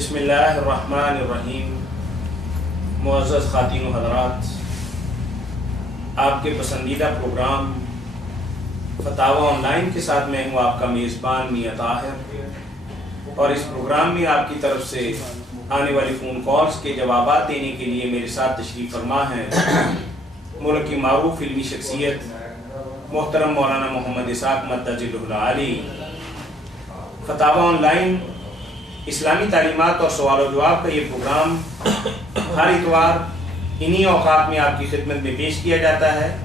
بسم اللہ الرحمن الرحیم۔ معزز خواتین و حضرات، آپ کے پسندیدہ پروگرام فتاوی آن لائن کے ساتھ میں ہوں آپ کا میزبان میاں طاہر، اور اس پروگرام میں آپ کی طرف سے آنے والی فون کالز کے جوابات دینے کے لیے میرے ساتھ تشریف فرما ہیں ملک کی معروف علمی شخصیت محترم مولانا محمد اسحاق مدجلہ العالی۔ فتاوی آن لائن اسلامی تعلیمات اور سوال و جواب کا یہ پروگرام ہر اتوار انہی اوقات میں آپ کی خدمت میں پیش کیا جاتا ہے۔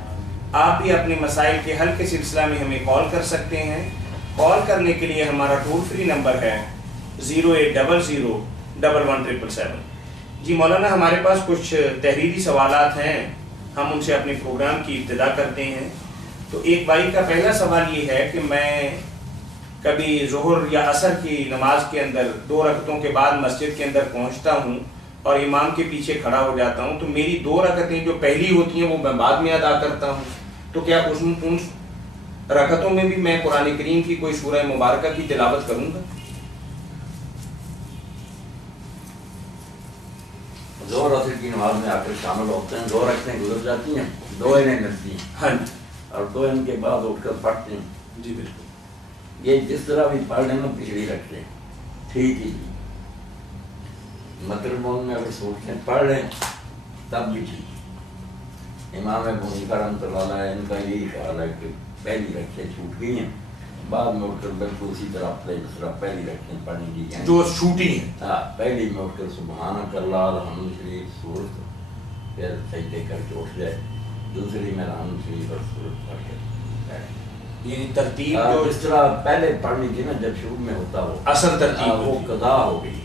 آپ بھی اپنے مسائل کے حل کے سلسلہ میں ہمیں کال کر سکتے ہیں۔ کال کرنے کے لیے ہمارا ٹول فری نمبر ہے 0800117777۔ جی مولانا، ہمارے پاس کچھ تحریری سوالات ہیں، ہم ان سے اپنے پروگرام کی ابتدا کرتے ہیں۔ تو ایک بھائی کا پہلا سوال یہ ہے کہ میں کبھی ظہر یا عصر کی نماز کے اندر 2 رکعتوں کے بعد مسجد کے اندر پہنچتا ہوں اور امام کے پیچھے کھڑا ہو جاتا ہوں، تو میری 2 رکعتیں جو پہلی ہوتی ہیں وہ میں بعد میں ادا کرتا ہوں، تو کیا ان رکعتوں میں بھی میں قرآن کریم کی کوئی سورہ مبارکہ کی تلاوت کروں گا؟ ظہر عصر کی نماز میں آ کر شامل ہوتے ہیں، 2 رکعتیں گزر جاتی ہیں، 2 انہیں ملتی ہیں، ہاں جی، اور 2 ان کے بعد اٹھ کر پڑھتے ہیں۔ جی بالکل، یہ جس طرح بھی پڑھ لیں نا پچھڑی رکھتے ہیں، ٹھیک ہی جی، مطلب میں اگر سوچتے ہیں پڑھ لیں تب بھی ٹھیک۔ امام ابو حنیفہ رحمۃ اللہ علیہ ان کا یہی خیال ہے کہ پہلی رکعتیں چھوٹ گئی ہیں، بعد میں اٹھ کر بالکل اسی طرح جس طرح پہلی رکعتیں پڑھنے کی ہیں، جو چھوٹی ہیں۔ ہاں، پہلی میں اٹھ کر سبحانک اللہ الحمد شریف سورت، پھر سجدے کر کے اٹھ جائے، دوسری میں الحمد شریف اور سورت پڑھ کے بیٹھ۔ یعنی ترتیب جو اس طرح پہلے پڑھنی تھی نا جب شروع میں ہوتا وہ اصل ترتیب وہ قضا ہو گئی،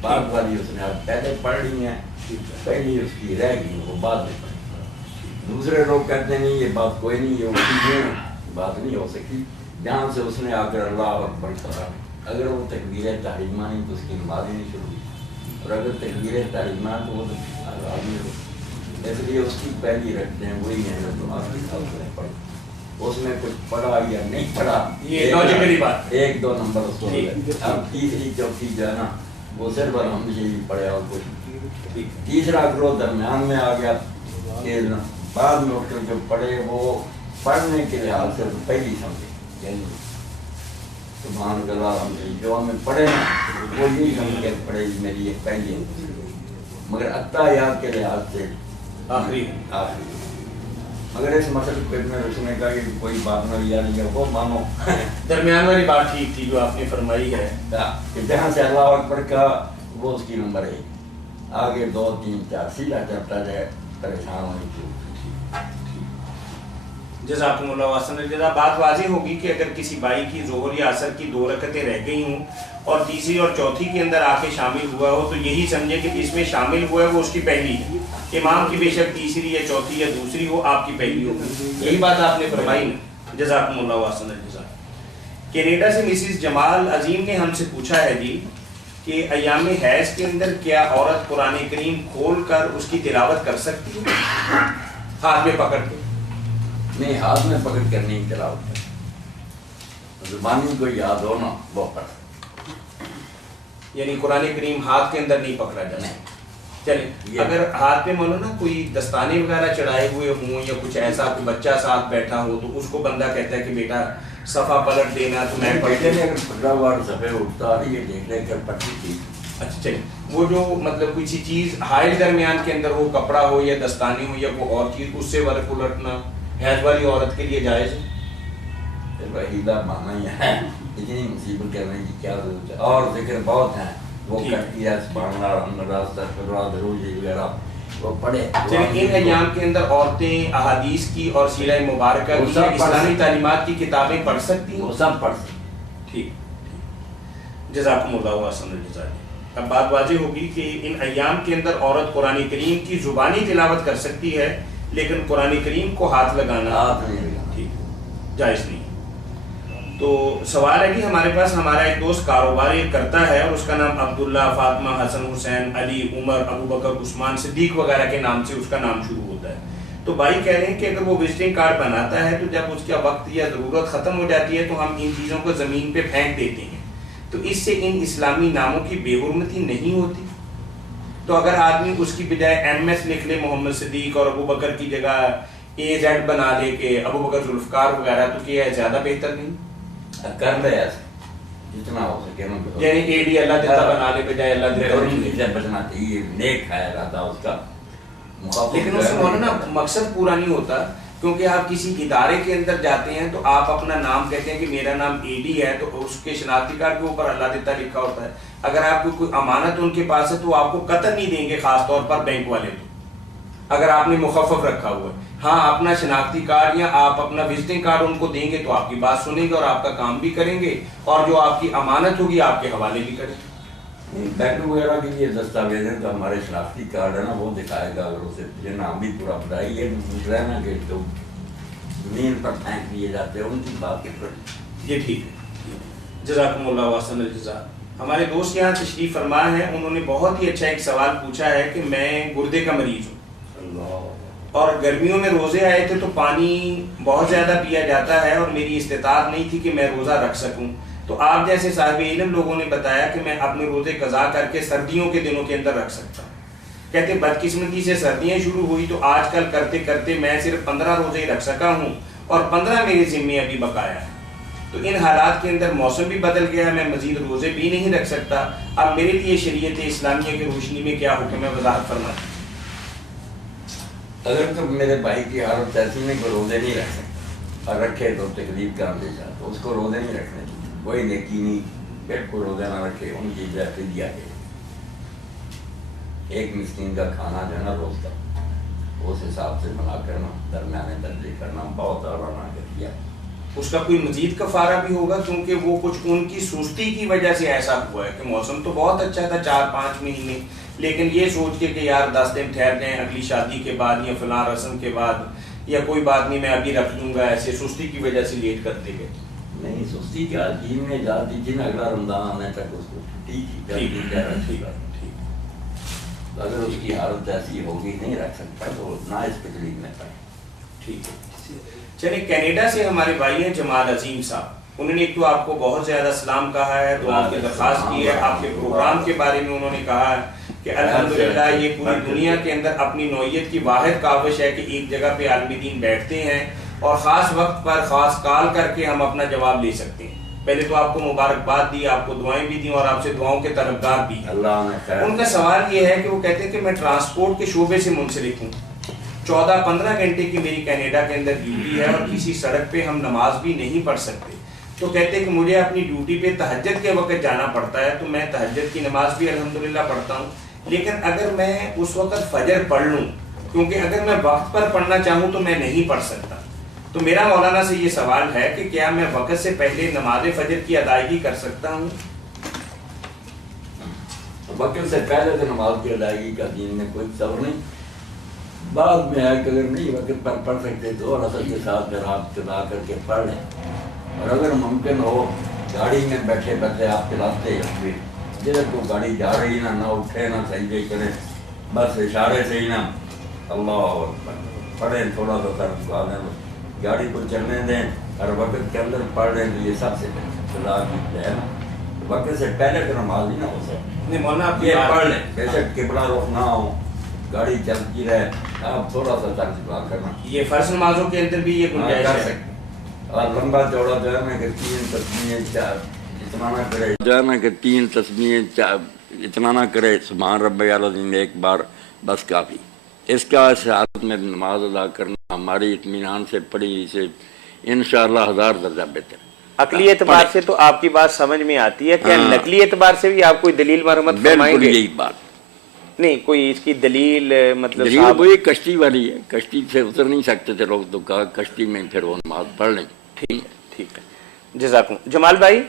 بعد والی اس نے اب پہلے پڑھ لی ہیں، پہلی اس کی رہ گئی وہ بعد میں پڑھی۔ دوسرے لوگ کہتے ہیں نہیں یہ بات کوئی نہیں، یہ اس کی بات نہیں ہو سکتی، جہاں سے اس نے آ کر اللہ اکبر کہا، اگر وہ تکبیر تحریمہ نہیں تو اس کی نماز ہی نہیں شروع ہوئی، اور اگر تکبیر تحریمہ تو وہ تو آدمی ہو، اس لیے اس کی پہلی رکھتے ہیں وہی ہیں جو آپ کی ساتھ نے پڑھی، اس میں کچھ پڑھا یا نہیں پڑھا یہ لاجیکلی بات، 1-2 نمبر اس کو ہے۔ اب تیسری چوتھی جو ہے نا وہ صرف الحمد شریف پڑھے اور کچھ۔ تیسرا گروہ درمیان میں آ گیا کہ بعد میں اٹھ کر جو پڑھے وہ پڑھنے کے لحاظ سے پہلی سمجھے، یعنی سبحان اللہ الحمد شریف جو ہمیں پڑھے نا وہ یہی سمجھ کے پڑھے میری یہ پہلی ہے، مگر اتحیات کے لحاظ سے آخری آخری۔ مگر اس مسئلے پہ میں رسنے کا کہ کوئی بات نہ لیا نہیں ہے وہ مانو، درمیان والی بات ٹھیک تھی جو آپ نے فرمائی ہے کہ جہاں سے اللہ اکبر کا وہ اس کی نمبر ہے، آگے 2 3 4 سیدھا چلتا جائے، پریشان ہونے کی۔ جزاکم اللہ احسن الجزا۔ بات واضح ہوگی کہ اگر کسی بھائی کی ظہر یا عصر کی 2 رکعتیں رہ گئی ہوں اور تیسری اور چوتھی کے اندر آ کے شامل ہوا ہو تو یہی سمجھے کہ جس میں شامل ہوا ہے وہ اس کی پہلی ہے، امام کی بے شک تیسری یا چوتھی یا دوسری ہو، آپ کی پہلی ہوگی، یہی بات آپ نے فرمائی نا۔ جزاکم اللہ احسن الجزا۔ کینیڈا سے مسز جمال عظیم نے ہم سے پوچھا ہے جی کہ ایام حیض کے اندر کیا عورت قرآن کریم کھول کر اس کی تلاوت کر سکتی ہے ہاتھ میں پکڑ کے؟ نہیں، ہاتھ میں پکڑ کر نہیں تلاوت کر، زبانی کو یاد ہو نا وہ پڑھ، یعنی قرآن کریم ہاتھ کے اندر نہیں پکڑا جانا۔ چلیں، اگر ہاتھ میں مولانا کوئی دستانے وغیرہ چڑھائے ہوئے ہوں یا کچھ ایسا کوئی بچہ ساتھ بیٹھا ہو تو اس کو بندہ کہتا ہے کہ بیٹا صفحہ پلٹ دینا تو میں بیٹے نے اگر پکڑا ہوا صفحے اٹھتا یہ دیکھ لے کر پڑھی تھی۔ اچھا چلیں، وہ جو مطلب کوئی سی چیز حائل درمیان کے اندر ہو، کپڑا ہو یا دستانے ہو یا کوئی اور چیز، اس سے ورق الٹنا حیض والی عورت کے لیے جائز ہے؟ وحیدہ مانا ہی ہے، اتنی مصیبت کرنے کی کیا ضرورت ہے، اور ذکر بہت ہیں وہ کرتی ہے، سبحان اللہ الحمدللہ استغفر اللہ درود وغیرہ وہ پڑھے۔ چلیں، ان ایام کے اندر عورتیں احادیث کی اور سیرہ مبارکہ کی اسلامی تعلیمات کی کتابیں پڑھ سکتی ہیں؟ وہ سب پڑھ سکتی ہیں۔ ٹھیک، جزاکم اللہ احسن الجزا۔ اب بات واضح ہوگی کہ ان ایام کے اندر عورت قرآن کریم کی زبانی تلاوت کر سکتی ہے لیکن قرآن کریم کو ہاتھ لگانا ہاتھ نہیں لگانا ٹھیک جائز نہیں۔ تو سوال ہے کہ ہمارے پاس ہمارا ایک دوست کاروبار کرتا ہے اور اس کا نام عبداللہ، فاطمہ، حسن، حسین، علی، عمر، ابو بکر، عثمان، صدیق وغیرہ کے نام سے اس کا نام شروع ہوتا ہے۔ تو بھائی کہہ رہے ہیں کہ اگر وہ وزٹنگ کارڈ بناتا ہے تو جب اس کا وقت یا ضرورت ختم ہو جاتی ہے تو ہم ان چیزوں کو زمین پہ پھینک دیتے ہیں، تو اس سے ان اسلامی ناموں کی بے حرمتی نہیں ہوتی؟ تو اگر آدمی اس کی بجائے ایم ایس لکھ لے محمد صدیق اور ابو بکر کی جگہ اے زیڈ بنا لے کہ ابو بکر ذوالفقار وغیرہ، تو کیا ہے زیادہ بہتر نہیں؟ کر لے ایسا جتنا ہو سکے یعنی اے ڈی اللہ دیتا بنا لے بجائے اللہ دیتا بچنا چاہیے، نیک ہے ارادہ اس کا، لیکن اس سے مولانا مقصد پورا نہیں ہوتا، کیونکہ آپ کسی ادارے کے اندر جاتے ہیں تو آپ اپنا نام کہتے ہیں کہ میرا نام اے ڈی ہے، تو اس کے شناختی کارڈ کے اوپر اللہ دیتا لکھا ہوتا ہے۔ اگر آپ کو کوئی امانت ان کے پاس ہے تو آپ کو قطع نہیں دیں گے، خاص طور پر بینک والے تو، اگر آپ نے مخفف رکھا ہوا ہے۔ ہاں اپنا شناختی کارڈ یا آپ اپنا وزٹنگ کارڈ ان کو دیں گے تو آپ کی بات سنیں گے اور آپ کا کام بھی کریں گے، اور جو آپ کی امانت ہوگی آپ کے حوالے بھی کریں گے۔ بینک وغیرہ کے لیے دستاویز ہیں تو ہمارے شناختی کارڈ ہے نا وہ دکھائے گا، اگر اسے یہ نام بھی پورا بتائی ہے، دوسرا ہے نا کہ جو زمین پر پھینک دیے جاتے ہیں ان کی بات کے پر یہ ٹھیک ہے، جزاکم اللہ واحسن الجزاء۔ ہمارے دوست یہاں تشریف فرما ہے، انہوں نے بہت ہی اچھا ایک سوال پوچھا ہے کہ میں گردے کا مریض ہوں اور گرمیوں میں روزے آئے تھے تو پانی بہت زیادہ پیا جاتا ہے اور میری استطاعت نہیں تھی کہ میں روزہ رکھ سکوں، تو آپ جیسے صاحب علم لوگوں نے بتایا کہ میں اپنے روزے قضا کر کے سردیوں کے دنوں کے اندر رکھ سکتا ہوں۔ کہتے بدقسمتی سے سردیاں شروع ہوئی تو آج کل کرتے کرتے میں صرف 15 روزے ہی رکھ سکا ہوں اور 15 میرے ذمے ابھی بقایا ہے، تو ان حالات کے اندر موسم بھی بدل گیا، میں مزید روزے بھی نہیں رکھ سکتا، اب میرے لیے شریعت اسلامیہ کی روشنی میں کیا حکم ہے، وضاحت فرمائیں۔ اگر تو میرے بھائی کی حالت ایسی نہیں کہ روزے نہیں رکھ سکتے اور رکھے تو تکلیف کا اندیشہ، تو اس کو روزے نہیں رکھنے چاہیے، کوئی نیکی نہیں، بالکل روزہ نہ رکھے، ان کی جائے دیا گیا ایک مسکین کا کھانا جو ہے نا روز کا، اس حساب سے بنا کرنا، درمیانے درجے کرنا، بہت اعلیٰ کیا۔ اس کا کوئی مزید کفارہ بھی ہوگا، کیونکہ وہ کچھ ان کی سستی کی وجہ سے ایسا ہوا ہے کہ موسم تو بہت اچھا تھا 4-5 مہینے، لیکن یہ سوچ کے کہ یار 10 دن ٹھہر جائیں اگلی شادی کے بعد یا فلاں رسم کے بعد، یا کوئی بات نہیں میں ابھی رکھ لوں گا، ایسے سستی کی وجہ سے لیٹ کرتے گئے۔ نہیں سستی کیا، دین نے اجازت دی تھی نا اگلا رمضان آنے تک اس کو ٹھیک ہے، اگر اس کی حالت ایسی ہوگی نہیں رکھ سکتا تو نہ اس تکلیف میں پڑے۔ ٹھیک ہے، چلیں کینیڈا سے ہمارے بھائی ہیں جمال عظیم صاحب، انہوں نے ایک تو آپ کو بہت زیادہ سلام کہا ہے، دعا کی درخواست کی ہے، آپ کے پروگرام کے بارے میں انہوں نے کہا ہے کہ الحمدللہ یہ پوری دنیا کے اندر اپنی نوعیت کی واحد کاوش ہے کہ ایک جگہ پہ عالم دین بیٹھتے ہیں اور خاص وقت پر خاص کال کر کے ہم اپنا جواب لے سکتے ہیں۔ پہلے تو آپ کو مبارکباد دی، آپ کو دعائیں بھی دیں اور آپ سے دعاؤں کے طلبگار بھی ہیں۔ ان کا سوال یہ ہے کہ وہ کہتے ہیں کہ میں ٹرانسپورٹ کے شعبے سے منسلک ہوں، 14-15 گھنٹے کی میری کینیڈا کے اندر ڈیوٹی ہے اور کسی سڑک پہ ہم نماز بھی نہیں پڑھ سکتے، تو کہتے ہیں کہ مجھے اپنی ڈیوٹی پہ تہجد کے وقت جانا پڑتا ہے، تو میں تہجد کی نماز بھی الحمدللہ پڑھتا ہوں، لیکن اگر میں اس وقت فجر پڑھ لوں، کیونکہ اگر میں وقت پر پڑھنا چاہوں تو میں نہیں پڑھ سکتا، تو میرا مولانا سے یہ سوال ہے کہ کیا میں وقت سے پہلے نماز فجر کی ادائیگی کر سکتا ہوں؟ وقت سے پہلے تو نماز کی ادائیگی کا دین میں کوئی تصور نہیں، بعد میں ہے کہ اگر نہیں وقت پر پڑھ سکتے تو اور اصل کے ساتھ پھر آپ چلا کر کے پڑھ لیں، اور اگر ممکن ہو گاڑی میں بیٹھے بیٹھے آپ چلاتے ہیں، جدھر کو گاڑی جا رہی نہ اٹھے نہ سجدے کریں، بس اشارے سے ہی نہ اللہ اکبر پڑھیں، تھوڑا سا سر جھکا دیں، گاڑی کو چلنے دیں اور وقت کے اندر پڑھ لیں، تو یہ سب سے خدا کی ہے نا، وقت سے پہلے تو نماز نہیں نہ ہو سکتی، نہیں مولانا آپ یہ پڑھ لیں، بے شک قبلہ رخ نہ ہو، گاڑی چلتی رہے، آپ تھوڑا سا سر جھکا کرنا، یہ فرض نمازوں کے اندر بھی یہ گنجائش کر ہے، سکتے، اور لمبا چوڑا جو ہے نا کہ 3 تسبیحیں 4 اتنا نہ کرے، جو ہے نا کہ 3 تسبیحیں 4 اتنا نہ کرے، سبحان ربی العظیم ایک بار بس کافی، اس کا اس حالت میں نماز ادا کرنا ہماری اطمینان سے پڑھی سے انشاءاللہ 1000 درجہ بہتر۔ عقلی اعتبار سے تو آپ کی بات سمجھ میں آتی ہے، کیا نقلی اعتبار سے بھی آپ کوئی دلیل مرمت فرمائیں گے؟ بالکل یہی بات نہیں، کوئی اس کی دلیل مطلب دلیل وہی کشتی والی ہے، کشتی سے اتر نہیں سکتے تھے لوگ، تو کہا کشتی میں پھر وہ نماز پڑھ لیں۔ ٹھیک ہے، جزاکم۔ جمال بھائی،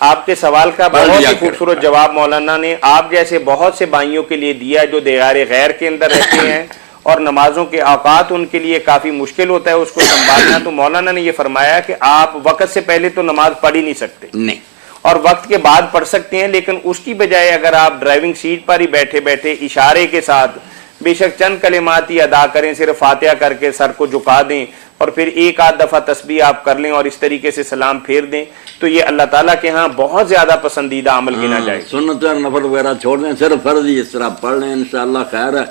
آپ کے سوال کا بہت ہی خوبصورت جواب مولانا نے آپ جیسے بہت سے بھائیوں کے لیے دیا جو دیار غیر کے اندر رہتے ہیں اور نمازوں کے اوقات ان کے لیے کافی مشکل ہوتا ہے اس کو سنبھالنا، تو مولانا نے یہ فرمایا کہ آپ وقت سے پہلے تو نماز پڑھ ہی نہیں سکتے، نہیں، اور وقت کے بعد پڑھ سکتے ہیں، لیکن اس کی بجائے اگر آپ ڈرائیونگ سیٹ پر ہی بیٹھے بیٹھے اشارے کے ساتھ بے شک چند کلمات ہی ادا کریں، صرف فاتحہ کر کے سر کو جھکا دیں اور پھر ایک آدھ دفعہ تسبیح آپ کر لیں اور اس طریقے سے سلام پھیر دیں تو یہ اللہ تعالیٰ کے ہاں بہت زیادہ پسندیدہ عمل گنا جائے گا۔ سنت اور نفل وغیرہ چھوڑ دیں، صرف فرض ہی اس طرح پڑھ لیں، انشاءاللہ خیر ہے۔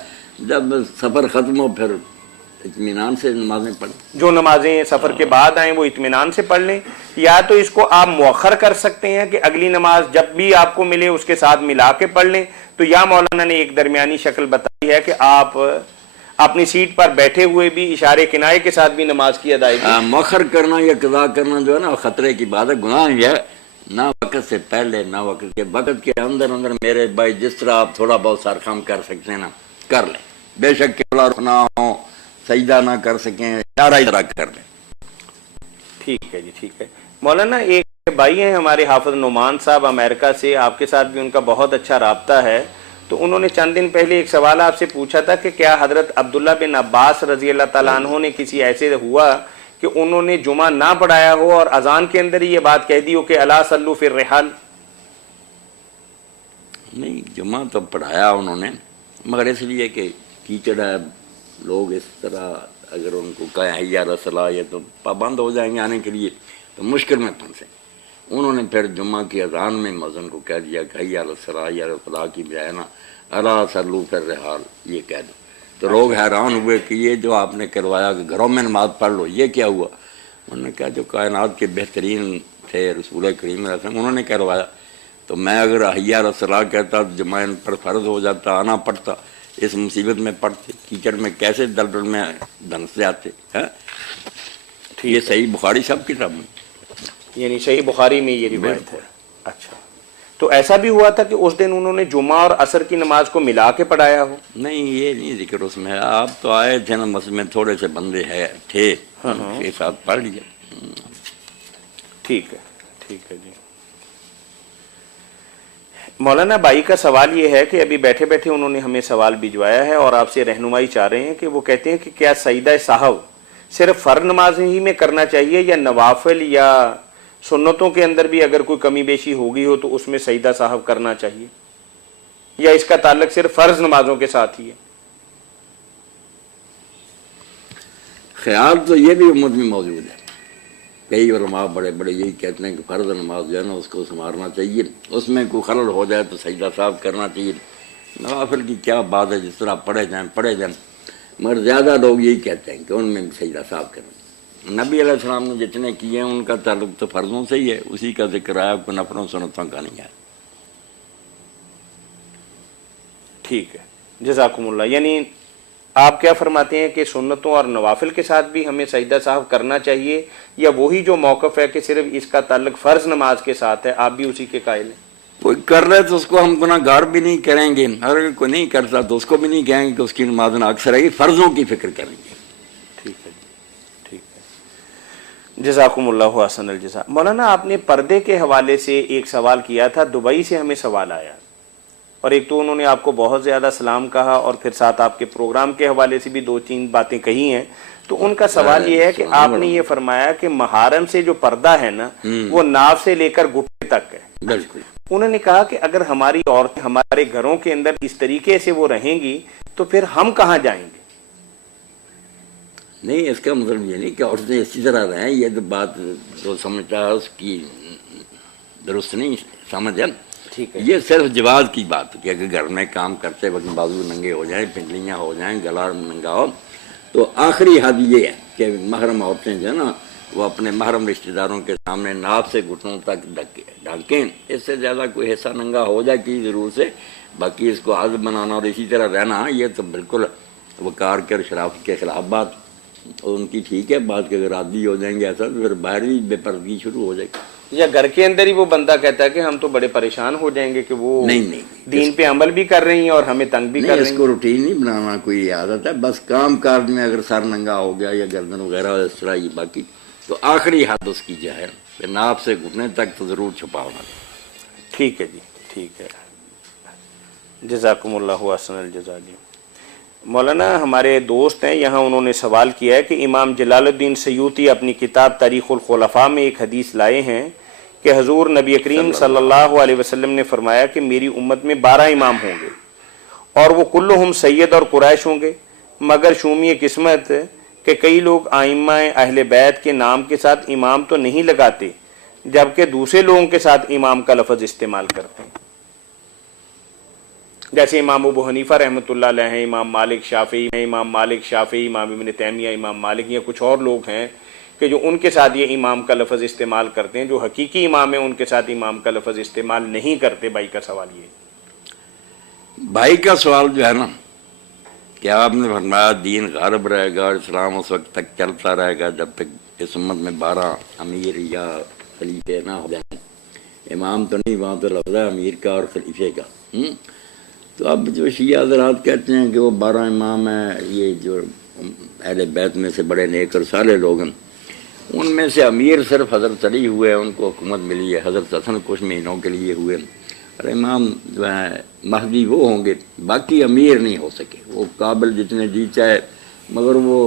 جب سفر ختم ہو پھر اطمینان سے نمازیں پڑھیں۔ جو نمازیں سفر کے بعد آئیں وہ اطمینان سے پڑھ لیں، یا تو اس کو آپ مؤخر کر سکتے ہیں کہ اگلی نماز جب بھی آپ کو ملے اس کے ساتھ ملا کے پڑھ لیں۔ تو یا مولانا نے ایک درمیانی شکل بتائی ہے کہ آپ اپنی سیٹ پر بیٹھے ہوئے بھی اشارے کنائے کے ساتھ بھی نماز کی ادائیگی۔ مؤخر کرنا یا قضا کرنا جو ہے نا خطرے کی بات ہے، گناہ یہ ہے، نہ وقت سے پہلے نہ وقت کے، وقت کے اندر اندر میرے بھائی جس طرح آپ تھوڑا بہت سارخام کر سکتے ہیں نا کر لیں، بے شک قبلہ رخنا ہو، سجدہ نہ کر سکیں، اشارہ ادھر کر لیں۔ ٹھیک ہے جی، ٹھیک ہے مولانا۔ ایک بھائی ہیں ہمارے حافظ نعمان صاحب امریکہ سے، آپ کے ساتھ بھی ان کا بہت اچھا رابطہ ہے، تو انہوں نے چند دن پہلے ایک سوال آپ سے پوچھا تھا کہ کیا حضرت عبداللہ بن عباس رضی اللہ تعالیٰ عنہ نے کسی ایسے ہوا کہ انہوں نے جمعہ نہ پڑھایا ہو اور اذان کے اندر ہی یہ بات کہہ دی ہو کہ الا صلو فی الرحال؟ نہیں، جمعہ تو پڑھایا انہوں نے، مگر اس لیے کہ کیچڑ ہے، لوگ اس طرح اگر ان کو کہیں حی علی الصلاۃ یہ تو پابند ہو جائیں گے آنے کے لیے، تو مشکل میں پھنسیں۔ انہوں نے پھر جمعہ کی اذان میں مؤذن کو کہہ دیا کہ حی علی الصلاۃ یا الفلاح کی بجائے نا الا صلو فی الرحال یہ کہہ دو، تو لوگ حیران ہوئے کہ یہ جو آپ نے کروایا کہ گھروں میں نماز پڑھ لو، یہ کیا ہوا؟ انہوں نے کہا جو کائنات کے بہترین تھے رسول کریم علیہ السلام انہوں نے کروایا، تو میں اگر حی علی الصلاۃ کہتا تو جمعہ ان پر فرض ہو جاتا، آنا پڑتا، اس مصیبت میں پڑتے، کیچڑ میں کیسے دلدل میں دھنس جاتے ہیں۔ یہ صحیح بخاری صاحب کی کتاب میں، یعنی صحیح بخاری میں یہ روایت ہے۔ اچھا، تو ایسا بھی ہوا تھا کہ اس دن انہوں نے جمعہ اور عصر کی نماز کو ملا کے پڑھایا ہو؟ نہیں یہ نہیں ذکر اس میں، آپ تو آئے تھے نا مسجد میں، تھوڑے سے بندے تھے ان کے ساتھ پڑھ لیا۔ ٹھیک ہے، ٹھیک ہے جی۔ مولانا بھائی کا سوال یہ ہے کہ ابھی بیٹھے بیٹھے انہوں نے ہمیں سوال بھجوایا ہے اور آپ سے رہنمائی چاہ رہے ہیں کہ وہ کہتے ہیں کہ کیا سجدہ سہو صرف فرض نماز ہی میں کرنا چاہیے یا نوافل یا سنتوں کے اندر بھی اگر کوئی کمی بیشی ہوگی ہو تو اس میں سجدہ سہو کرنا چاہیے، یا اس کا تعلق صرف فرض نمازوں کے ساتھ ہی ہے؟ خیال تو یہ بھی امت میں موجود ہے، کئی علماء بڑے بڑے یہی کہتے ہیں کہ فرض نماز جو ہے نا اس کو سنوارنا چاہیے، اس میں کوئی خلل ہو جائے تو سجدہ صاحب کرنا چاہیے، نوافل کی کیا بات ہے، جس طرح پڑھے جائیں، مگر زیادہ لوگ یہی کہتے ہیں کہ ان میں سجدہ صاحب کرنا۔ نبی علیہ السلام نے جتنے کیے ہیں ان کا تعلق تو فرضوں سے ہی ہے، اسی کا ذکر ہے، کوئی نفلوں سنتوں کا نہیں ہے۔ ٹھیک ہے، جزاکم اللہ۔ یعنی آپ کیا فرماتے ہیں کہ سنتوں اور نوافل کے ساتھ بھی ہمیں سجدہ سہو کرنا چاہیے، یا وہی جو موقف ہے کہ صرف اس کا تعلق فرض نماز کے ساتھ ہے آپ بھی اسی کے قائل ہیں؟ کوئی کر رہے تو اس کو ہم گناہ گار بھی نہیں کریں گے، اگر کوئی نہیں کرتا تو اس کو بھی نہیں کہیں گے کہ اس کی نماز نہ اکثر ہے، فرضوں کی فکر کریں گے۔ ٹھیک ہے جی، ٹھیک ہے، جزاکم اللہ احسن الجزا۔ مولانا آپ نے پردے کے حوالے سے ایک سوال کیا تھا، دبئی سے ہمیں سوال آیا، اور ایک تو انہوں نے آپ کو بہت زیادہ سلام کہا اور پھر ساتھ آپ کے پروگرام کے حوالے سے بھی دو تین باتیں کہی ہیں۔ تو ان کا سوال یہ ہے کہ آپ نے یہ فرمایا کہ محارم سے جو پردہ ہے نا وہ ناف سے لے کر گھٹنے تک ہے۔ بالکل، انہوں نے کہا کہ اگر ہماری عورتیں ہمارے گھروں کے اندر اس طریقے سے وہ رہیں گی تو پھر ہم کہاں جائیں گے؟ نہیں، اس کا مطلب یہ نہیں کہ عورتیں اسی طرح رہیں، یہ تو بات جو سمجھتا ہے اس کی درست نہیں سمجھ ہے۔ ٹھیک ہے، یہ صرف جواز کی بات کہ اگر گھر میں کام کرتے وقت بازو ننگے ہو جائیں، پنڈلیاں ہو جائیں، گلا ننگا ہو، تو آخری حد یہ ہے کہ محرم عورتیں جو ہے نا وہ اپنے محرم رشتہ داروں کے سامنے ناف سے گھٹنوں تک ڈھانکیں، اس سے زیادہ کوئی حصہ ننگا ہو جائے کی ضرور سے، باقی اس کو عادت بنانا اور اسی طرح رہنا یہ تو بالکل وقار کے اور شرافت کے خلاف بات، اور ان کی ٹھیک ہے بات کہ اگر عادی ہو جائیں گے ایسا تو پھر باہر بھی بے پردگی شروع ہو جائے گی، یا گھر کے اندر ہی وہ بندہ کہتا ہے کہ ہم تو بڑے پریشان ہو جائیں گے کہ وہ نہیں دین پہ عمل بھی کر رہی ہیں اور ہمیں تنگ بھی کر رہی اس ہیں۔ کو روٹین نہیں بنانا کوئی عادت ہے، بس کام کاج میں اگر سر ننگا ہو گیا یا گردن وغیرہ اس طرح ہی، باقی تو آخری حد اس کی جو ہے کہ ناپ سے گھٹنے تک تو ضرور چھپا ہونا۔ ٹھیک ہے جی، ٹھیک ہے، جزاکم اللہ احسن الجزا جی۔ مولانا ہمارے دوست ہیں یہاں، انہوں نے سوال کیا ہے کہ امام جلال الدین سیوطی اپنی کتاب تاریخ الخلفاء میں ایک حدیث لائے ہیں کہ حضور نبی کریم صلی اللہ علیہ وسلم نے فرمایا کہ میری امت میں 12 امام ہوں گے اور وہ کلہم سید اور قریش ہوں گے، مگر شومی قسمت کہ کئی لوگ ائمہ اہل بیت کے نام کے ساتھ امام تو نہیں لگاتے جبکہ دوسرے لوگوں کے ساتھ امام کا لفظ استعمال کرتے ہیں، جیسے امام ابو حنیفہ رحمۃ اللہ علیہ ہیں، امام مالک شافعی، امام ابن تیمیہ، امام مالک، یا کچھ اور لوگ ہیں کہ جو ان کے ساتھ یہ امام کا لفظ استعمال کرتے ہیں، جو حقیقی امام ہیں ان کے ساتھ امام کا لفظ استعمال نہیں کرتے۔ بھائی کا سوال یہ، بھائی کا سوال جو ہے نا کہ آپ نے فرمایا دین غالب رہے گا اور اسلام اس وقت تک چلتا رہے گا جب تک اس امت میں 12 امیر یا خلیفے نہ ہو جائیں۔ امام تو نہیں، وہاں تو لفظ ہے امیر کا اور خلیفے کا۔ تو اب جو شیعہ حضرات کہتے ہیں کہ وہ 12 امام ہیں، یہ جو اہل بیت میں سے بڑے نیک اور صالح لوگ ہیں، ان میں سے امیر صرف حضرت علی ہوئے ہیں، ان کو حکومت ملی ہے، حضرت حسن کچھ مہینوں کے لیے ہوئے، اور امام جو ہے مہدی وہ ہوں گے، باقی امیر نہیں ہو سکے۔ وہ قابل جتنے جی چاہے، مگر وہ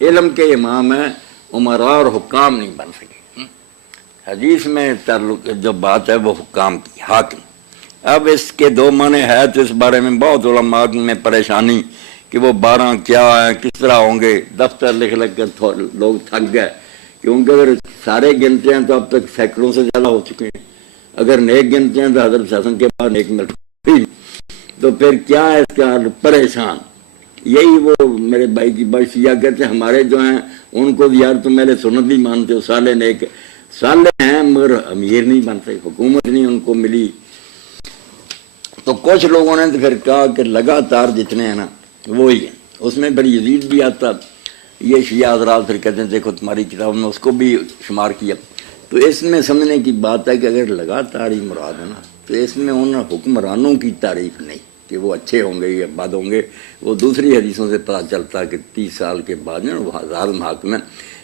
علم کے امام ہیں، عمراء اور حکام نہیں بن سکے۔ حدیث میں تعلق جو بات ہے وہ حکام کی، حاکم۔ اب اس کے دو معنی ہے، تو اس بارے میں بہت علماء میں پریشانی کہ وہ 12 کیا ہیں، کس طرح ہوں گے۔ دفتر لکھ کر لوگ تھک گئے، کیونکہ اگر سارے گنتے ہیں تو اب تک سینکڑوں سے زیادہ ہو چکے ہیں، اگر نیک گنتے ہیں تو حضرت حسن کے بعد نیک مل، تو پھر کیا ہے اس کا پریشان۔ یہی وہ میرے بھائی کی بات شیعہ کہتے ہیں ہمارے جو ہیں ان کو یار تم میرے سنت نہیں مانتے ہو، صالح نیک صالح ہیں مگر امیر نہیں بن سکے، حکومت نہیں ان کو ملی۔ تو کچھ لوگوں نے تو پھر کہا کہ لگاتار جتنے ہیں نا وہی ہیں، اس میں پھر یزید بھی آتا، یہ شیعہ حضرات پھر کہتے ہیں دیکھو تمہاری کتاب میں اس کو بھی شمار کیا۔ تو اس میں سمجھنے کی بات ہے کہ اگر لگاتار ہی مراد ہے نا تو اس میں ان حکمرانوں کی تعریف نہیں کہ وہ اچھے ہوں گے یا بد ہوں گے۔ وہ دوسری حدیثوں سے پتہ چلتا ہے کہ 30 سال کے بعد وہ ظالم حاکم ہیں۔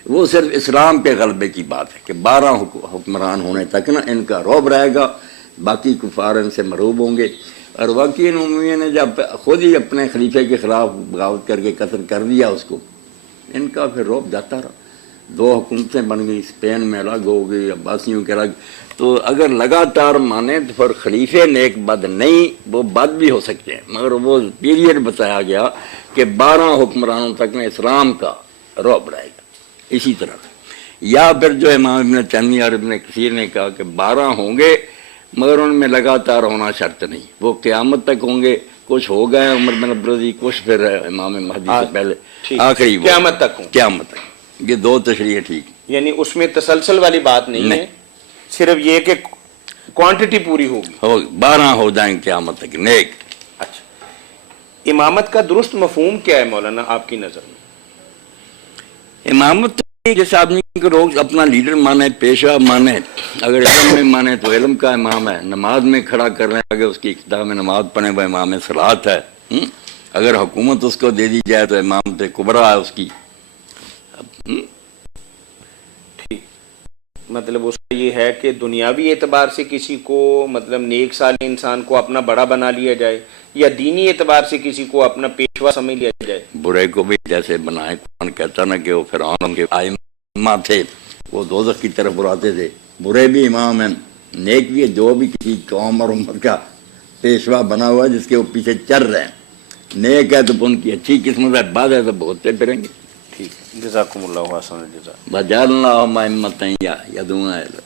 وہ صرف اسلام کے غلبے کی بات ہے کہ 12 حکمران ہونے تک نا ان کا رعب رہے گا، باقی کفار ان سے مرعوب ہوں گے۔ اور واقعی عمومی نے جب خود ہی اپنے خلیفے کے خلاف بغاوت کر کے قتل کر دیا اس کو، ان کا پھر رعب جاتا رہا۔ 2 حکومتیں بن گئی، اسپین میں الگ ہو گئی، عباسیوں کے الگ۔ تو اگر لگاتار مانے تو پھر خلیفے نیک بد نہیں، وہ بد بھی ہو سکتے ہیں، مگر وہ پیریڈ بتایا گیا کہ 12 حکمرانوں تک میں اسلام کا رعب رہے گا۔ اسی طرح یا پھر جو امام ابن تیمیہ اور ابن کثیر نے کہا کہ 12 ہوں گے مگر ان میں لگاتار ہونا شرط نہیں، وہ قیامت تک ہوں گے۔ کچھ ہو گئے عمر بن عبدالعزیز، کچھ پھر امام مہدی سے پہلے، آخری قیامت تک ہوں، قیامت تک۔ یہ 2 تشریح ٹھیک، یعنی اس میں تسلسل والی بات نہیں ہے، صرف یہ کہ کوانٹٹی پوری ہوگی، 12 ہو جائیں قیامت تک نیک۔ اچھا، امامت کا درست مفہوم کیا ہے مولانا آپ کی نظر میں؟ امامت جیسے آدمی کو لوگ اپنا لیڈر مانے، پیشہ مانے، اگر علم میں مانے تو علم کا امام ہے، نماز میں کھڑا کر رہے ہیں اگر اس کی اقتدا میں نماز پڑھیں وہ امام صلاۃ ہے۔ اگر حکومت اس کو دے دی جائے تو امامت کبریٰ ہے اس کی۔ ٹھیک، مطلب اس کا یہ ہے کہ دنیاوی اعتبار سے کسی کو مطلب نیک صالح انسان کو اپنا بڑا بنا لیا جائے، یا دینی اعتبار سے کسی کو اپنا پیشوا سمجھ لیا جائے؟ برے کو بھی جیسے بنائے، قرآن کہتا نا کہ وہ فرعون کے ائمہ تھے، وہ دوزخ کی طرف بلاتے تھے۔ برے بھی امام ہیں، نیک بھی ہے، جو بھی کسی قوم اور امت کا پیشوا بنا ہوا ہے جس کے وہ پیچھے چل رہے ہیں، نیک ہے تو ان کی اچھی قسمت ہے، بعد ہے تو بہتے پھریں گے۔ ٹھیک ہے، جزاکم اللہ حسن الجزا۔ وَجَعَلْنَاهُمْ أَئِمَّةً يَهْدُونَ إِلَى۔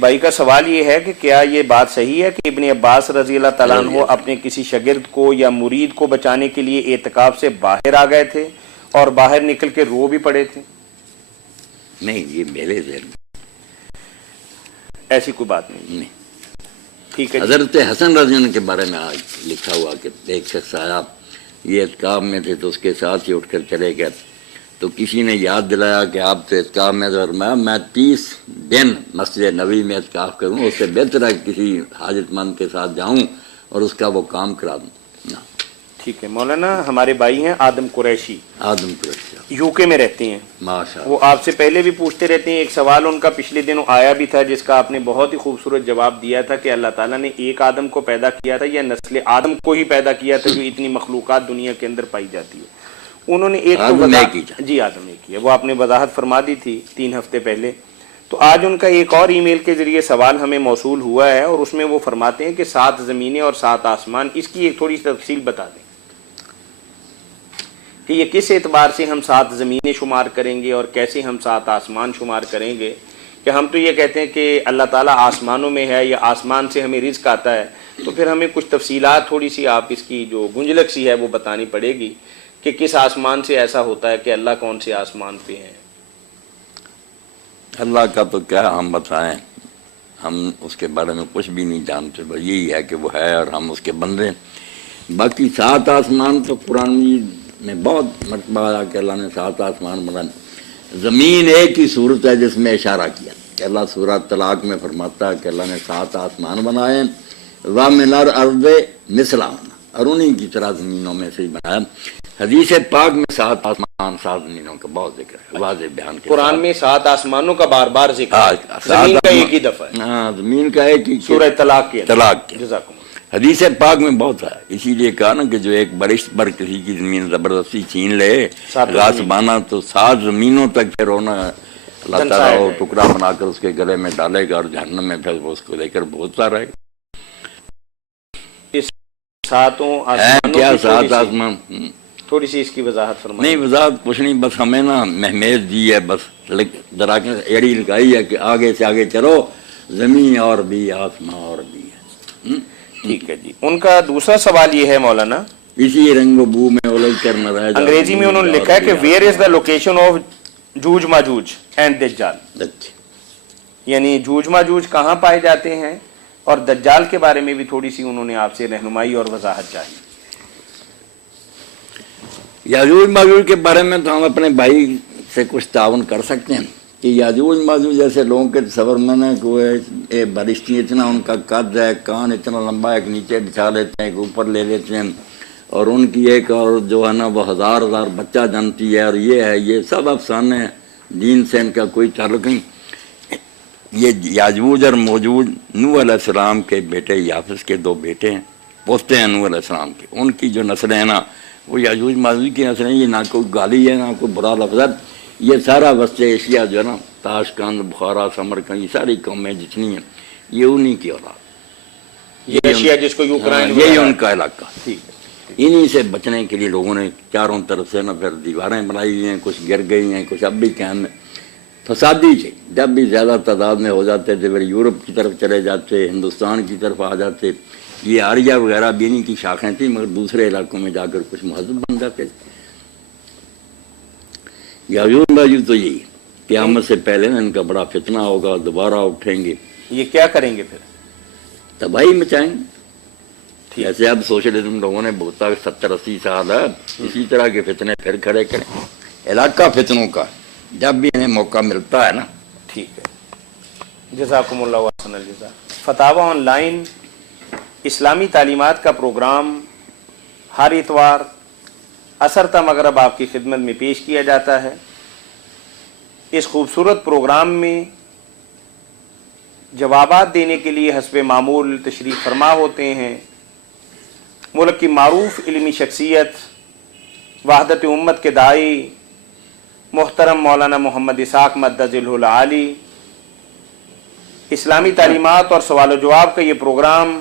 بھائی کا سوال یہ ہے کہ کیا یہ بات صحیح ہے کہ ابن عباس رضی اللہ تعالیٰ عنہ اپنے کسی شاگرد کو یا مرید کو بچانے کے لیے اعتکاف سے باہر آ گئے تھے اور باہر نکل کے رو بھی پڑے تھے؟ نہیں، یہ میرے ذہن ایسی کوئی بات نہیں۔ ٹھیک ہے، حضرت حسن رضی اللہ کے بارے میں آج لکھا ہوا کہ ایک شخص آیا، یہ اعتکاف میں تھے تو اس کے ساتھ ہی اٹھ کر چلے گئے، تو کسی نے یاد دلایا کہ آپ تو اعتکاف میں، اور میں 30 دن مسجد نبوی میں اعتکاف کروں، اس سے بہتر ہے کسی حاجت مند کے ساتھ جاؤں اور اس کا وہ کام کرا دوں۔ ٹھیک ہے مولانا، ہمارے بھائی ہیں آدم قریشی، آدم قریشی یو کے میں رہتے ہیں، ماشاءاللہ، وہ آپ سے پہلے بھی پوچھتے رہتے ہیں۔ ایک سوال ان کا پچھلے دنوں آیا بھی تھا جس کا آپ نے بہت ہی خوبصورت جواب دیا تھا کہ اللہ تعالیٰ نے ایک آدم کو پیدا کیا تھا یا نسل آدم کو ہی پیدا کیا تھا جو اتنی مخلوقات دنیا کے اندر پائی جاتی ہے؟ انہوں نے ایک جی آدم ایک ہے، وہ آپ نے وضاحت فرما دی تھی 3 ہفتے پہلے۔ تو آج ان کا ایک اور ای میل کے ذریعے سوال ہمیں موصول ہوا ہے، اور اس میں وہ فرماتے ہیں کہ 7 زمینیں اور 7 آسمان، اس کی ایک تھوڑی سی تفصیل بتا دیں۔ کہ یہ کس اعتبار سے ہم 7 زمینیں شمار کریں گے اور کیسے ہم 7 آسمان شمار کریں گے؟ کہ ہم تو یہ کہتے ہیں کہ اللہ تعالیٰ آسمانوں میں ہے یا آسمان سے ہمیں رزق آتا ہے، تو پھر ہمیں کچھ تفصیلات تھوڑی سی آپ اس کی جو گنجلک سی ہے وہ بتانی پڑے گی کہ کس آسمان سے ایسا ہوتا ہے کہ اللہ کون سے آسمان پہ ہیں؟ اللہ کا تو کیا ہم بتائیں، ہم اس کے بارے میں کچھ بھی نہیں جانتے، بس یہی ہے کہ وہ ہے اور ہم اس کے بندے۔ باقی 7 آسمان تو قرآن میں بہت مرتبہ آیا کہ اللہ نے 7 آسمان بنائے۔ زمین ایک ہی صورت ہے جس میں اشارہ کیا کہ اللہ سورہ طلاق میں فرماتا ہے کہ اللہ نے 7 آسمان بنائے، وَمِنَ الْأَرْضِ مِثْلَهُنَّ، اور انہیں کی طرح زمینوں میں سے ہی بنایا۔ حدیث پاک میں 7 آسمان 7 زمینوں کا بہت ذکر ہے، واضح بیان کے قرآن میں 7 آسمانوں کا بار بار ذکر ہے، زمین کا ایک ہی دفعہ ہے، ہاں زمین کا ایک ہی سورہ طلاق کے طلاق کے جزاکم اللہ۔ حدیث پاک میں بہت ہے، اسی لیے کہا نا کہ جو ایک برش پر کسی کی زمین زبردستی چھین لے غاصبانہ تو 7 زمینوں تک پھر ہونا اللہ تعالیٰ وہ ٹکڑا بنا کر اس کے گلے میں ڈالے گا اور جہنم میں پھر وہ اس کو لے کر بھونتا رہے گا۔ ساتوں کیا 7 آسمان؟ تھوڑی سی اس کی وضاحت فرمائیں۔ نہیں وضاحت کچھ نہیں، بس ہمیں نا مہمیز دی ہے، بس ذرا ایڑی لگائی ہے کہ آگے سے آگے چلو، زمین اور بھی آسمان اور بھی ہے۔ ٹھیک ہے جی۔ ان کا دوسرا سوال یہ ہے مولانا، اسی رنگ و بو میں الجھ کر نہ رہ جاؤ۔ انگریزی میں انہوں نے لکھا ہے کہ where is the location of جوج ماجوج اینڈ دجال، یعنی جوج ماجوج کہاں پائے جاتے ہیں، اور دجال کے بارے میں بھی تھوڑی سی انہوں نے آپ سے رہنمائی اور وضاحت چاہی۔ یاجوج ماجوج کے بارے میں تو ہم اپنے بھائی سے کچھ تعاون کر سکتے ہیں کہ یاجوج ماجوج جیسے لوگوں کے تصور میں نے کہ بارشتی اتنا ان کا قد ہے، کان اتنا لمبا ہے کہ نیچے بچھا لیتے ہیں کہ اوپر لے لیتے ہیں، اور ان کی ایک اور جو ہے نا وہ 1000 بچہ جانتی ہے، اور یہ ہے، یہ سب افسانے ہیں، دین سے ان کا کوئی تعلق نہیں۔ یہ یاجوج اور موجوج نوح علیہ السلام کے بیٹے یافس کے 2 بیٹے ہیں، پوتے ہیں نوح علیہ السلام کے، ان کی جو نسلیں ہیں نا وہ یاجوج ماجوج کی نسلیں، یہ نہ کوئی گالی ہے نہ کوئی برا لفظ ہے، یہ سارا وسط ایشیا جو ہے نا، تاشقند، بخارا، سمرقند، یہ ساری قومیں جتنی ہیں یہ انہی کی اولاد، یہ ایشیا جس کو یوکرائن، یہی ان کا علاقہ۔ ٹھیک ہے۔ انہی سے بچنے کے لیے لوگوں نے چاروں طرف سے نا پھر دیواریں بنائی ہوئی ہیں، کچھ گر گئی ہیں، کچھ اب بھی قائم ہیں۔ فسادی تھے، جب بھی زیادہ تعداد میں ہو جاتے تھے پھر یورپ کی طرف چلے جاتے، ہندوستان کی طرف آ جاتے، یہ آریہ وغیرہ بھی انہی کی شاخیں تھیں، مگر دوسرے علاقوں میں جا کر کچھ مہذب بن جاتے تھے۔ یاجوج ماجوج تو یہی قیامت سے پہلے نا ان کا بڑا فتنہ ہوگا، دوبارہ اٹھیں گے، یہ کیا کریں گے پھر؟ تباہی مچائیں گے۔ جیسے اب سوشلزم لوگوں نے بہتا 70-80 سال ہے، اسی طرح کے فتنے پھر کھڑے کریں، علاقہ فتنوں کا، جب بھی انہیں موقع ملتا ہے نا۔ ٹھیک ہے، جزاکم اللہ واحسن الجزا۔ فتاوی آن لائن اسلامی تعلیمات کا پروگرام ہر اتوار عصر تا مغرب آپ کی خدمت میں پیش کیا جاتا ہے۔ اس خوبصورت پروگرام میں جوابات دینے کے لیے حسب معمول تشریف فرما ہوتے ہیں ملک کی معروف علمی شخصیت، وحدت امت کے داعی محترم مولانا محمد اسحاق مدد ذلہ العالی۔ اسلامی تعلیمات اور سوال و جواب کا یہ پروگرام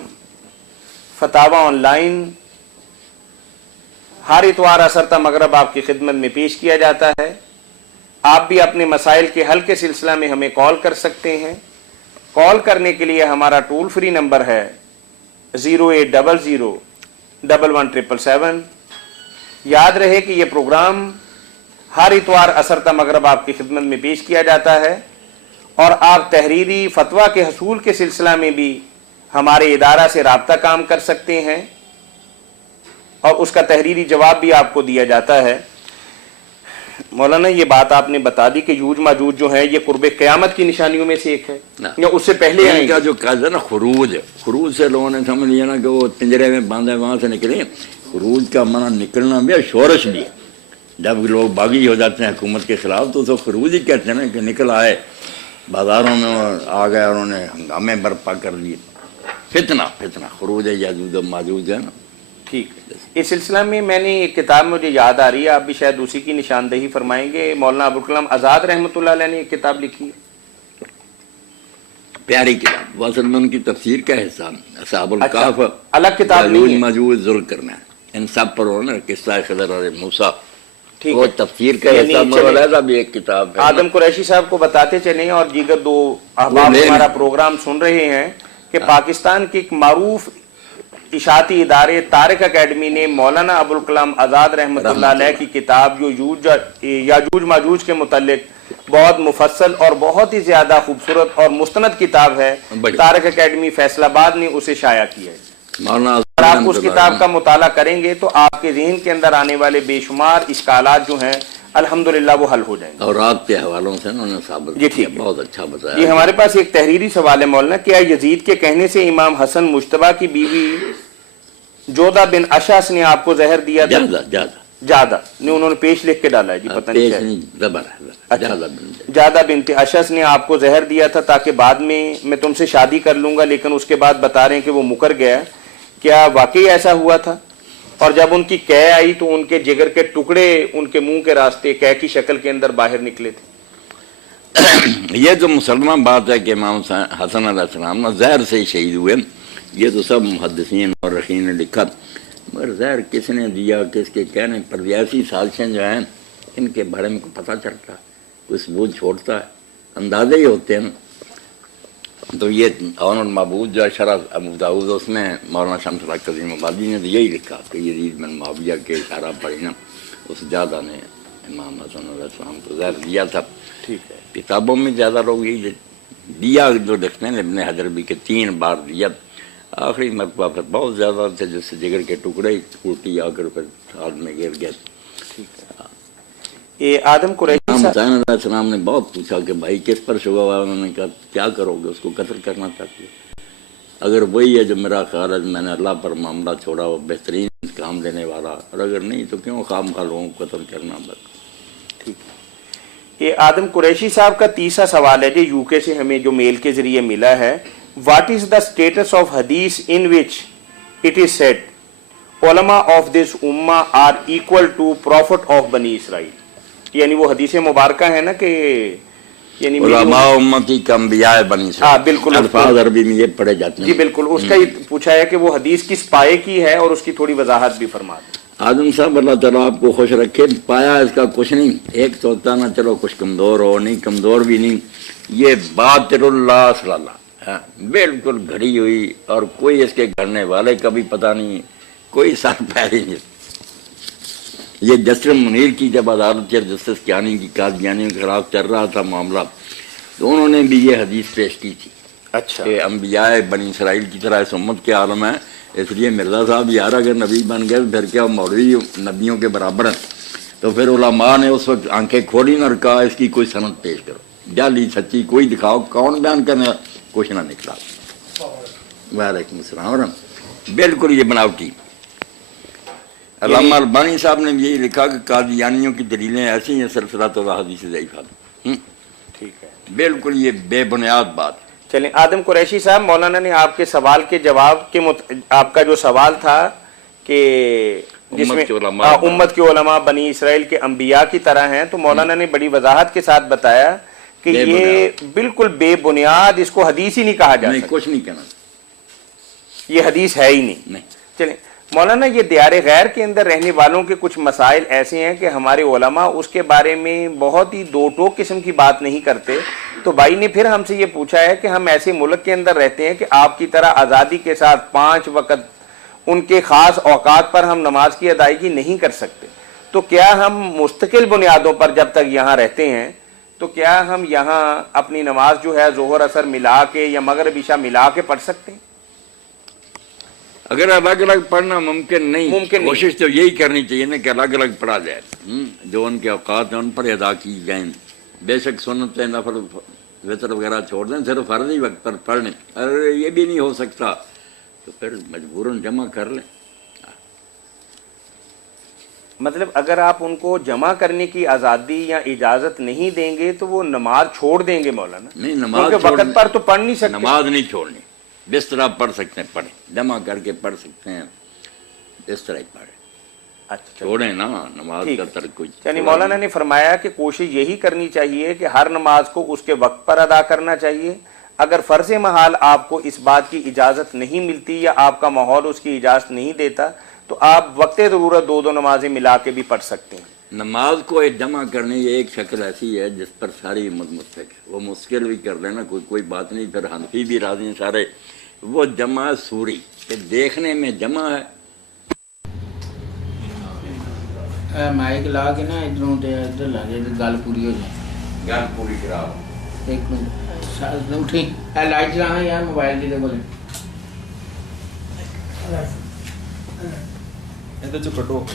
فتاوی آن لائن ہر اتوار عصر تا مغرب آپ کی خدمت میں پیش کیا جاتا ہے۔ آپ بھی اپنے مسائل کے حل کے سلسلہ میں ہمیں کال کر سکتے ہیں۔ کال کرنے کے لیے ہمارا ٹول فری نمبر ہے 08001177777۔ یاد رہے کہ یہ پروگرام ہر اتوار عصر تا مغرب آپ کی خدمت میں پیش کیا جاتا ہے، اور آپ تحریری فتویٰ کے حصول کے سلسلہ میں بھی ہمارے ادارہ سے رابطہ کام کر سکتے ہیں، اور اس کا تحریری جواب بھی آپ کو دیا جاتا ہے۔ مولانا یہ بات آپ نے بتا دی کہ یوج ماجوج جو ہے یہ قرب قیامت کی نشانیوں میں سے ایک ہے، یا اس سے پہلے ان کا جو قصد ہے نا خروج، خروج سے لوگوں نے سمجھ لیا نا کہ وہ پنجرے میں باندھے وہاں سے نکلیں۔ خروج کا معنی نکلنا بھی ہے، شورش بھی ہے۔ جب لوگ باغی ہو جاتے ہیں حکومت کے خلاف تو اسے خروج ہی کہتے ہیں نا، کہ نکل آئے بازاروں میں آ گئے اور انہیں ہنگامے برپا کر دیے۔ فتنہ خروج یاجوج و ماجوج ہے نا۔ ٹھیک ہے، اس سلسلہ میں نے ایک کتاب مجھے یاد آ رہی ہے، آپ بھی شاید اسی کی نشاندہی فرمائیں گے۔ مولانا ابوالکلام آزاد رحمۃ اللہ علیہ نے ایک کتاب لکھی ہے، پیاری کتاب، وہ اصل میں ان کی تفسیر کا حصہ اصحاب الکہف، الگ کتاب نہیں ہے، ماجوج ذل کرنا، ان سب پر انہوں نے قصہ خضر اور موسیٰ ٹھیک وہ ہے، تفسیر کا یعنی حصہ چلیں، علیحدہ بھی ایک کتاب ہے آدم قریشی صاحب کو بتاتے چلیں اور دیگر دو احباب لے لیں۔ ہمارا پروگرام سن رہے ہیں کہ پاکستان کے ایک معروف اشاعتی ادارے طارق اکیڈمی نے مولانا ابوالکلام آزاد رحمۃ اللہ علیہ کی کتاب جو یاجوج ماجوج کے متعلق بہت مفصل اور بہت ہی زیادہ خوبصورت اور مستند کتاب ہے، بڑی طارق اکیڈمی فیصل آباد نے اسے شائع کیا ہے۔ مولانا اگر آپ اس کتاب کا مطالعہ کریں گے تو آپ کے ذہن کے اندر آنے والے بے شمار اشکالات جو ہیں الحمدللہ وہ حل ہو جائیں گے۔ اور آپ کے حوالوں سے انہوں نے ثابت جی کیا، ٹھیک ہے۔ بہت اچھا بتایا۔ یہ ہمارے پاس ایک تحریری سوال ہے مولانا، کیا یزید کے کہنے سے امام حسن مجتبیٰ کی بیوی جودہ بن اشعث نے آپ کو زہر دیا تھا؟ جادہ نے انہوں نے پیش لکھ کے ڈالا ہے، جی پتہ نہیں کیا ہے۔ زبر ہے، جادہ بنت اشعث نے آپ کو زہر دیا تھا تاکہ بعد میں تم سے شادی کر لوں گا، لیکن اس کے بعد بتا رہے ہیں کہ وہ مکر گیا۔ کیا واقعی ایسا ہوا تھا؟ اور جب ان کی قے آئی تو ان کے جگر کے ٹکڑے ان کے منہ کے راستے قے کی شکل کے اندر باہر نکلے تھے؟ یہ جو مسلمان بات ہے کہ امام حسن علیہ السلام زہر سے ہی شہید ہوئے، یہ تو سب محدثین اور رخین نے لکھا، مگر زہر کس نے دیا، کس کے کہنے پر ایسی سازشیں جو ہیں ان کے بارے میں کو پتہ چلتا ہے، کوئی ثبوت چھوڑتا ہے، اندازے ہی ہوتے ہیں۔ تو یہ عون المعبود جو ہے شرح ابو داؤد، اس میں مولانا شمس الحق عظیم آبادی نے تو یہی لکھا کہ یزید بن معاویہ کے اشارہ پر ہی نا اس جادہ نے امام حسن علیہ السلام کو زہر دیا تھا۔ ٹھیک ہے، کتابوں میں زیادہ لوگ یہی دیا جو لکھتے ہیں، ابن حجر بھی کہ 3 بار دیا، آخری مرتبہ پھر بہت زیادہ تھے جس سے جگر کے ٹکڑے ٹوٹی آ کر پھر ہاتھ میں گر گئے۔ یہ آدم قریشی امام صاحب حسین علیہ السلام نے بہت پوچھا کہ بھائی کس پر شبہ ہوا، انہوں نے کہا کیا کرو گے، اس کو قتل کرنا چاہتے ہو؟ اگر وہی ہے جو میرا خیال ہے، میں نے اللہ پر معاملہ چھوڑا، وہ بہترین کام دینے والا، اور اگر نہیں تو کیوں خام خواہ لوگوں کو قتل کرنا؟ بس ٹھیک ہے۔ یہ آدم قریشی صاحب کا تیسرا سوال ہے جو یو کے سے ہمیں جو میل کے ذریعے ملا ہے، what is the status of حدیث in which it is said علماء آف دس امہ are equal to prophet of بنی اسرائیل؟ یعنی وہ حدیث مبارکہ ہے نا کہ یعنی علماء امتی کا انبیاء بنی ہاں بالکل، الفاظ عربی میں یہ پڑھے جاتے ہیں۔ جی بالکل، اس کا یہ پوچھا ہے کہ وہ حدیث کس پائے کی ہے اور اس کی تھوڑی وضاحت بھی فرما دیں۔ آدم صاحب اللہ تعالیٰ آپ کو خوش رکھے، پایا اس کا کچھ نہیں، ایک تو ہوتا نا چلو کچھ کمزور ہو، نہیں کمزور بھی نہیں، یہ باطل اللہ صلی اللہ بالکل گھڑی ہوئی، اور کوئی اس کے گھڑنے والے کا بھی پتہ نہیں، کوئی سر پیر ہی نہیں۔ یہ جسٹس منیر کی جب عدالت جسٹس کیانی کی قادیانیوں کے خلاف چل رہا تھا معاملہ، تو انہوں نے بھی یہ حدیث پیش کی تھی اچھا، کہ انبیاء بنی اسرائیل کی طرح اس امت کے عالم ہے، اس لیے مرزا صاحب یار اگر نبی بن گئے پھر کیا مولوی نبیوں کے برابر ہیں؟ تو پھر علماء نے اس وقت آنکھیں کھولی اور کہا اس کی کوئی سند پیش کرو، جعلی سچی کوئی دکھاؤ، کون بیان کرنے؟ کچھ نہ نکلا۔ وعلیکم السلام ورحمۃ، بالکل یہ بناوٹی۔ علامہ البانی صاحب نے یہی لکھا کہ قادیانیوں کی دلیلیں ایسی ہیں سلسلہ تو حدیث ضعیفہ، ٹھیک ہے، بالکل یہ بے بنیاد بات۔ چلیں آدم قریشی صاحب، مولانا نے آپ کے سوال کے جواب کے آپ کا جو سوال تھا کہ جس میں امت کے علماء بنی اسرائیل کے انبیاء کی طرح ہیں، تو مولانا نے بڑی وضاحت کے ساتھ بتایا کہ یہ بالکل بے بنیاد، اس کو حدیث ہی نہیں کہا جا سکتا، کچھ نہیں کہنا، یہ حدیث ہے ہی نہیں۔ چلیں مولانا، یہ دیار غیر کے اندر رہنے والوں کے کچھ مسائل ایسے ہیں کہ ہمارے علماء اس کے بارے میں بہت ہی دو ٹوک قسم کی بات نہیں کرتے، تو بھائی نے پھر ہم سے یہ پوچھا ہے کہ ہم ایسے ملک کے اندر رہتے ہیں کہ آپ کی طرح آزادی کے ساتھ 5 وقت ان کے خاص اوقات پر ہم نماز کی ادائیگی نہیں کر سکتے، تو کیا ہم مستقل بنیادوں پر جب تک یہاں رہتے ہیں تو کیا ہم یہاں اپنی نماز جو ہے ظہر اثر ملا کے یا مغرب عشاء ملا کے پڑھ سکتے ہیں؟ اگر الگ الگ پڑھنا ممکن نہیں، کوشش تو یہی کرنی چاہیے نا کہ الگ الگ پڑھا جائے، جو ان کے اوقات ہیں ان پر ادا کی جائیں، بے شک سنت نفل وطر وغیرہ چھوڑ دیں، صرف فرضی وقت پر پڑھ لیں۔ اگر یہ بھی نہیں ہو سکتا تو پھر مجبوراً جمع کر لیں۔ مطلب اگر آپ ان کو جمع کرنے کی آزادی یا اجازت نہیں دیں گے تو وہ نماز چھوڑ دیں گے مولانا؟ نہیں، نماز وقت پر تو پڑھ نہیں سکتے، نماز نہیں چھوڑنی، جس طرح پڑھ سکتے ہیں پڑھیں، جمع کر کے پڑھ سکتے ہیں، اس طرح ہی پڑھیں، اچھا چھوڑیں نا نماز کا ترک کوئی۔ یعنی مولانا نے فرمایا کہ کوشش یہی کرنی چاہیے کہ ہر نماز کو اس کے وقت پر ادا کرنا چاہیے، اگر فرض محال آپ کو اس بات کی اجازت نہیں ملتی یا آپ کا ماحول اس کی اجازت نہیں دیتا تو آپ وقت ضرورت 2 نمازیں ملا کے بھی پڑھ سکتے ہیں۔ نماز کو ایک جمع کرنے کی ایک شکل ایسی ہے جس پر ساری امت متفق ہے. وہ مشکل بھی کر لینا کوئی بات نہیں. پھر حنفی بھی راضی ہیں سارے. وہ جمع سوری کہ دیکھنے میں جمع ہے. مائک لا کے نا ادھر لا کے گل پوری ہو جائے. گل پوری کراؤ. ایک منٹ اٹھی لائٹ چلانا یار موبائل کی بولے ਇਹਦੇ ਚ ਕੱਢੋ.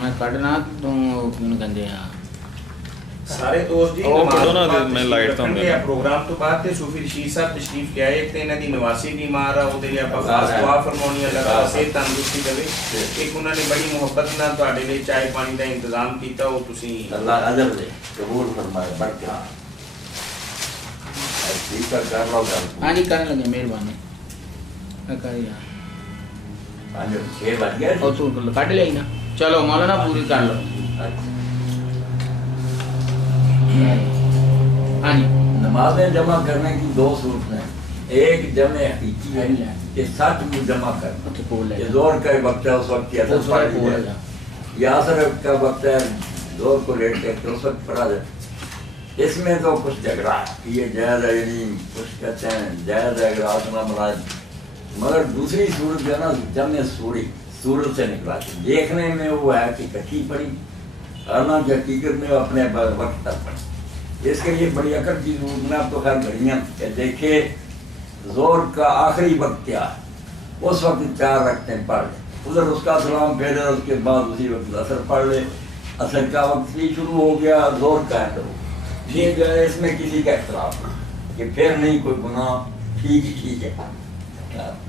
میں کٹنا توں کہندے ہیں سارے دوست جی ਉਹ ਕੱਢੋ ਨਾ ਤੇ ਮੈਂ ਲਾਈਟ ਤਾਂ ਹੁੰਦੀ ہے پروگرام تو بعد تے صوفی رشید صاحب تشریف لے آئے تے انہاں دی نواسی بیمار ہے اودے لئی اپا خاص دعا فرماونی ہے. اللہ تعالی صحت تندرستی دے. ایک انہاں نے بڑی محبت نال تواڈے لئی چائے پانی دا انتظام کیتا. او تسی اللہ اجر دے قبول فرمائے. برکت ٹھیک کر لو گل. ہاں جی کرنے لگے مہربانی کر یار. 6 بج گئے. اور تو کٹ لئی نا. چلو مولانا پوری کر لو. ہاں جی نمازیں جمع کرنے کی 2 صورتیں ہیں. ایک جمع حقیقی ہے کہ سچ میں جمع کرنا. یہ زور کا وقت ہے اس وقت کی اثر پڑ جائے. یہ اثر کا وقت ہے زور کو لیٹ کر کے اس وقت پڑا جائے. اس میں تو کچھ جھگڑا ہے. یہ جائز ہے یعنی کچھ کہتے ہیں جائز ہے اگر آسنا مراد. مگر دوسری صورت جو ہے نا جمع سوری صورت سے نکلا. دیکھنے میں وہ ہے کہ کٹھی پڑی حالانکہ حقیقت میں وہ اپنے وقت تک پڑی. اس کے لیے بڑی عقل کی ضرورت ہے. اب تو خیر گھڑیاں کہ دیکھے زور کا آخری وقت کیا ہے اس وقت 4 رکعتیں پڑھ لیں. ادھر اس کا سلام پھیرے اس کے بعد اسی وقت اثر پڑھ لے. اثر کا وقت بھی شروع ہو گیا زور کا ہے. یہ جو ہے اس میں کسی کا اختلاف نہیں کہ پھر نہیں کوئی گناہ. ٹھیک ہے.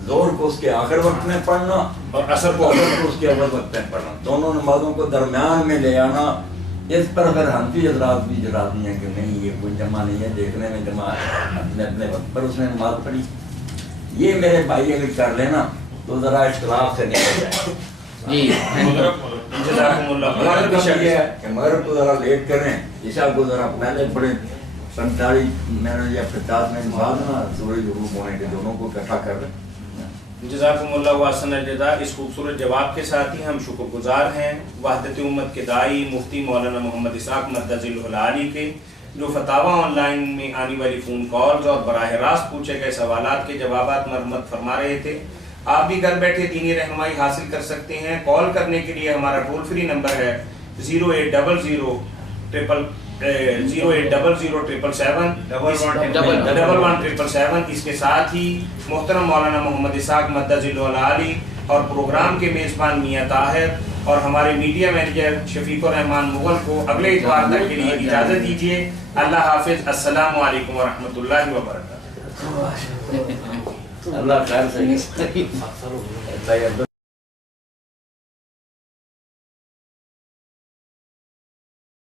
زور کو اس کے آخر وقت میں پڑھنا اور اثر کو اس کے اول وقت میں پڑھنا. دونوں نمازوں کو درمیان میں لے آنا. اس پر اگر حنفی حضرات بھی راضی ہیں کہ نہیں یہ کوئی جمع نہیں ہے دیکھنے میں جمع ہے اپنے اپنے وقت پر اس نے نماز پڑھی. یہ میرے بھائی اگر کر لینا تو ذرا اختلاف سے نکل جائے. جی جزاکم اللہ مغرب کا یہ ہے کہ مغرب کو ذرا لیٹ کریں. عشاء کو ذرا پہلے پڑھیں. 45 منٹ یا 50 منٹ بعد نا سورج غروب ہونے کے دونوں کو اکٹھا کر لیں. جزاکم اللہ واسن الجزا. اس خوبصورت جواب کے ساتھ ہی ہم شکر گزار ہیں وحدت امت کے داعی مفتی مولانا محمد اسحاق مدد العلی کے جو فتاوا آن لائن میں آنے والی فون کالز اور براہ راست پوچھے گئے سوالات کے جوابات مرمت فرما رہے تھے. آپ بھی گھر بیٹھے دینی رہنمائی حاصل کر سکتے ہیں. کال کرنے کے لیے ہمارا ٹول فری نمبر ہے 08000 777. اس کے ساتھ ہی محترم مولانا محمد اسحاق مدد العلی اور پروگرام کے میزبان میاں طاہر اور ہمارے میڈیا مینیجر شفیق الرحمان مغل کو اگلے اتوار تک کے لیے اجازت دیجیے. اللہ حافظ. السلام علیکم ورحمۃ اللہ وبرکاتہ. اللہ خیر سے